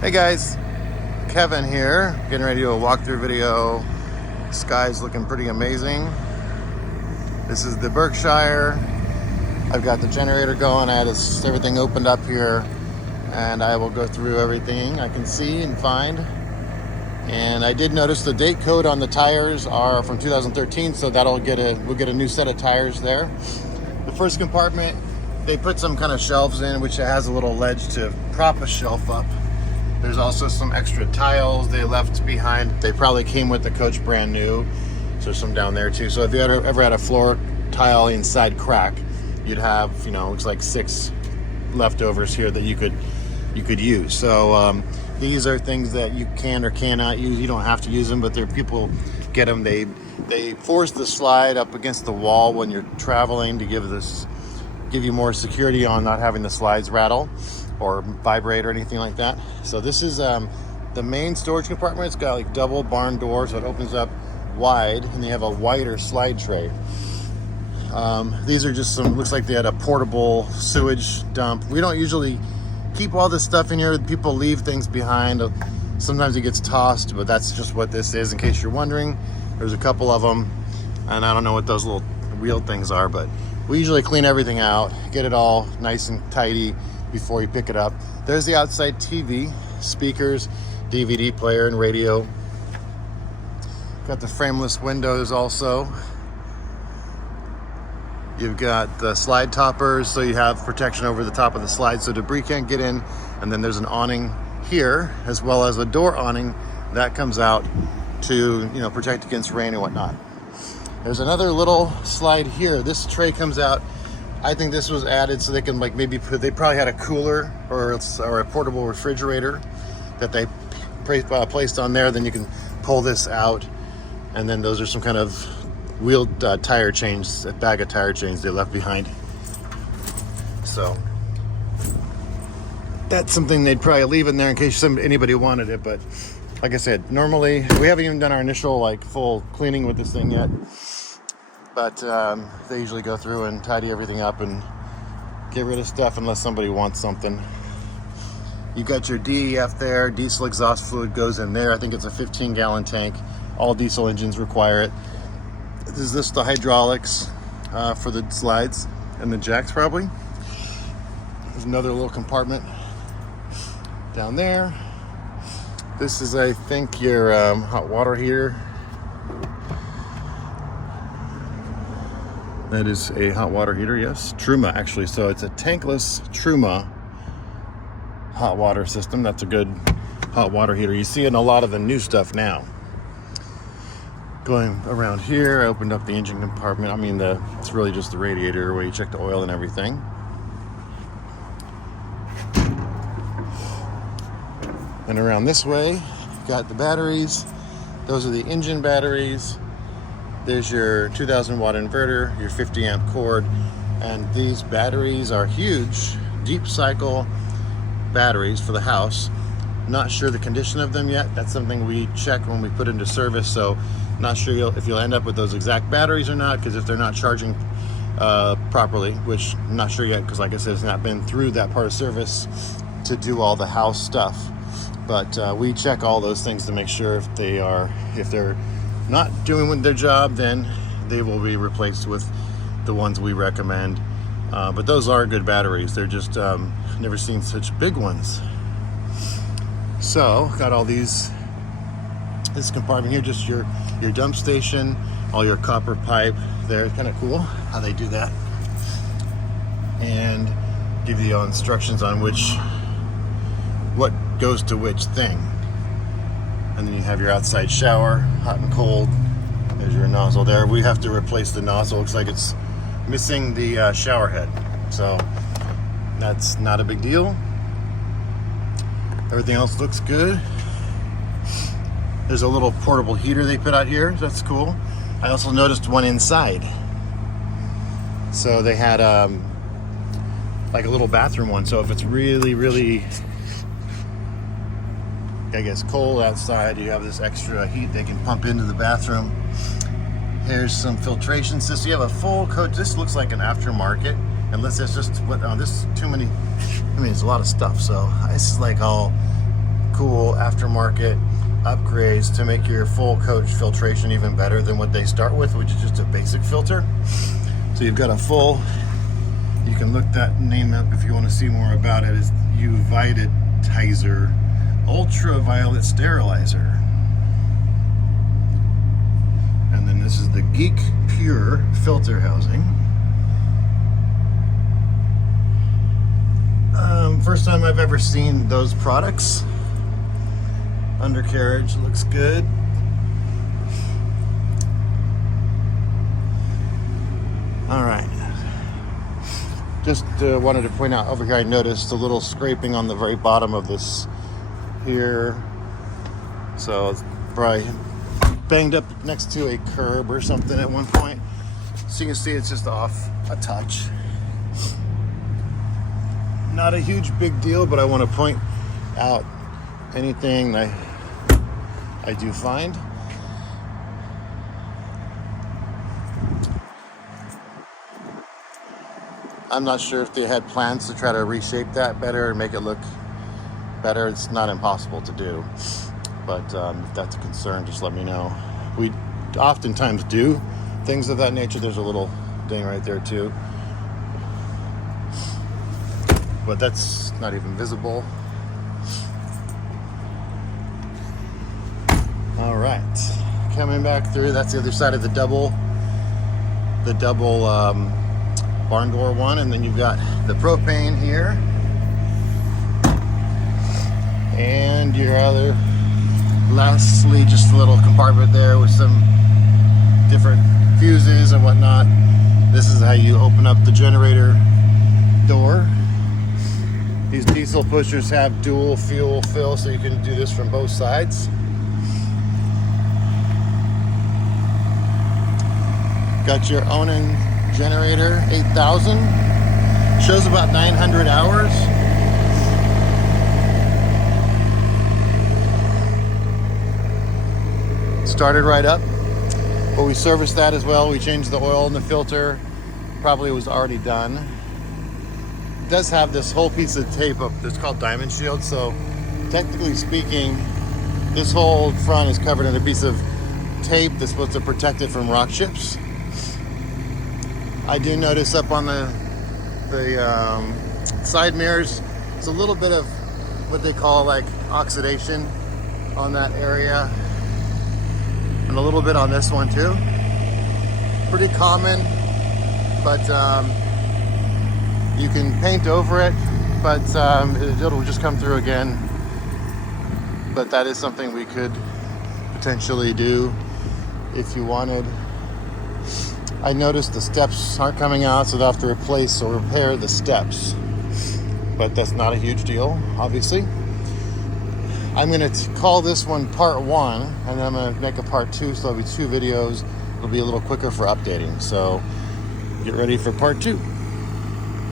Hey guys, Kevin here, getting ready to do a walkthrough video. Sky's looking pretty amazing. This is the Berkshire. I've got the generator going. I had everything opened up here, and I will go through everything I can see and find. And I did notice the date code on the tires are from 2013, so we'll get a new set of tires there. The first compartment, they put some kind of shelves in, which has a little ledge to prop a shelf up. There's also some extra tiles they left behind. They probably came with the coach brand new. So there's some down there too. So if you ever had a floor tile inside crack, you'd have, looks like 6 leftovers here that you could use. So these are things that you can or cannot use. You don't have to use them, but people get them. They force the slide up against the wall when you're traveling to give you more security on not having the slides rattle or vibrate or anything like that. So this is the main storage compartment. It's got like double barn doors, so it opens up wide, and they have a wider slide tray. These are just looks like they had a portable sewage dump. We don't usually keep all this stuff in here. People leave things behind. Sometimes it gets tossed, but that's just what this is, in case you're wondering. There's a couple of them, and I don't know what those little wheel things are, but we usually clean everything out, get it all nice and tidy before you pick it up. There's the outside TV, speakers, DVD player, and radio. Got the frameless windows also. You've got the slide toppers, so you have protection over the top of the slide so debris can't get in. And then there's an awning here, as well as a door awning that comes out to protect against rain and whatnot. There's another little slide here. This tray comes out. I think this was added so they can they probably had a cooler or a portable refrigerator that they placed on there. Then you can pull this out, and then those are some kind of wheeled tire chains, a bag of tire chains they left behind. So that's something they'd probably leave in there in case anybody wanted it. But like I said, normally we haven't even done our initial full cleaning with this thing yet. But they usually go through and tidy everything up and get rid of stuff unless somebody wants something. You got your DEF there. Diesel exhaust fluid goes in there. I think it's a 15-gallon tank. All diesel engines require it. Is this the hydraulics for the slides and the jacks probably? There's another little compartment down there. This is, I think, your hot water heater. That is a hot water heater, yes. Truma, actually. So it's a tankless Truma hot water system. That's a good hot water heater. You see it in a lot of the new stuff now. Going around here, I opened up the engine compartment. It's really just the radiator where you check the oil and everything. And around this way, you've got the batteries. Those are the engine batteries. There's your 2,000 watt inverter, your 50 amp cord, and these batteries are huge, deep cycle batteries for the house. Not sure the condition of them yet. That's something we check when we put into service, so not sure if you'll end up with those exact batteries or not, because if they're not charging properly, which I'm not sure yet, because like I said, it's not been through that part of service to do all the house stuff. But we check all those things to make sure if they're not doing their job, then they will be replaced with the ones we recommend. But those are good batteries. They're just never seen such big ones. So got all this compartment here, just your dump station, all your copper pipe there. Kind of cool how they do that, and give you instructions on what goes to which thing. And then you have your outside shower, hot and cold. There's your nozzle there. We have to replace the nozzle. Looks like it's missing the shower head. So that's not a big deal. Everything else looks good. There's a little portable heater they put out here. That's cool. I also noticed one inside. So they had like a little bathroom one. So if it's really, really, I guess, cold outside, you have this extra heat they can pump into the bathroom. Here's some filtration system. You have a full coat. This looks like an aftermarket, unless it's just this is too many. There's a lot of stuff. So this is like all cool aftermarket upgrades to make your full coach filtration even better than what they start with, which is just a basic filter. So you've got a full, you can look that name up if you want to see more about it, is Uvititizer Ultraviolet Sterilizer. And then this is the Geek Pure filter housing. First time I've ever seen those products. Undercarriage looks good. All right. Just wanted to point out over here, I noticed a little scraping on the very bottom of this here. So it's probably banged up next to a curb or something at one point. So you can see it's just off a touch. Not a huge big deal, but I want to point out anything I do find. I'm not sure if they had plans to try to reshape that better and make it look better. It's not impossible to do, but if that's a concern, just let me know. We oftentimes do things of that nature. There's a little ding right there too, but that's not even visible. All right, coming back through, that's the other side of the double barn door one, and then you've got the propane here, and your other, lastly, just a little compartment there with some different fuses and whatnot. This is how you open up the generator door. These diesel pushers have dual fuel fill, so you can do this from both sides. Got your Onan generator, 8,000. Shows about 900 hours. Started right up, but we serviced that as well. We changed the oil in the filter. Probably was already done. It does have this whole piece of tape up that's called Diamond Shield, so technically speaking, this whole front is covered in a piece of tape that's supposed to protect it from rock chips. I do notice up on the side mirrors, it's a little bit of what they call like oxidation on that area, and a little bit on this one too. Pretty common, but you can paint over it, but it'll just come through again. But that is something we could potentially do if you wanted. I noticed the steps aren't coming out, so they'll have to replace or repair the steps. But that's not a huge deal, obviously. I'm going to call this one part 1, and then I'm going to make a part 2, so there'll be 2 videos. It'll be a little quicker for updating. So get ready for part 2.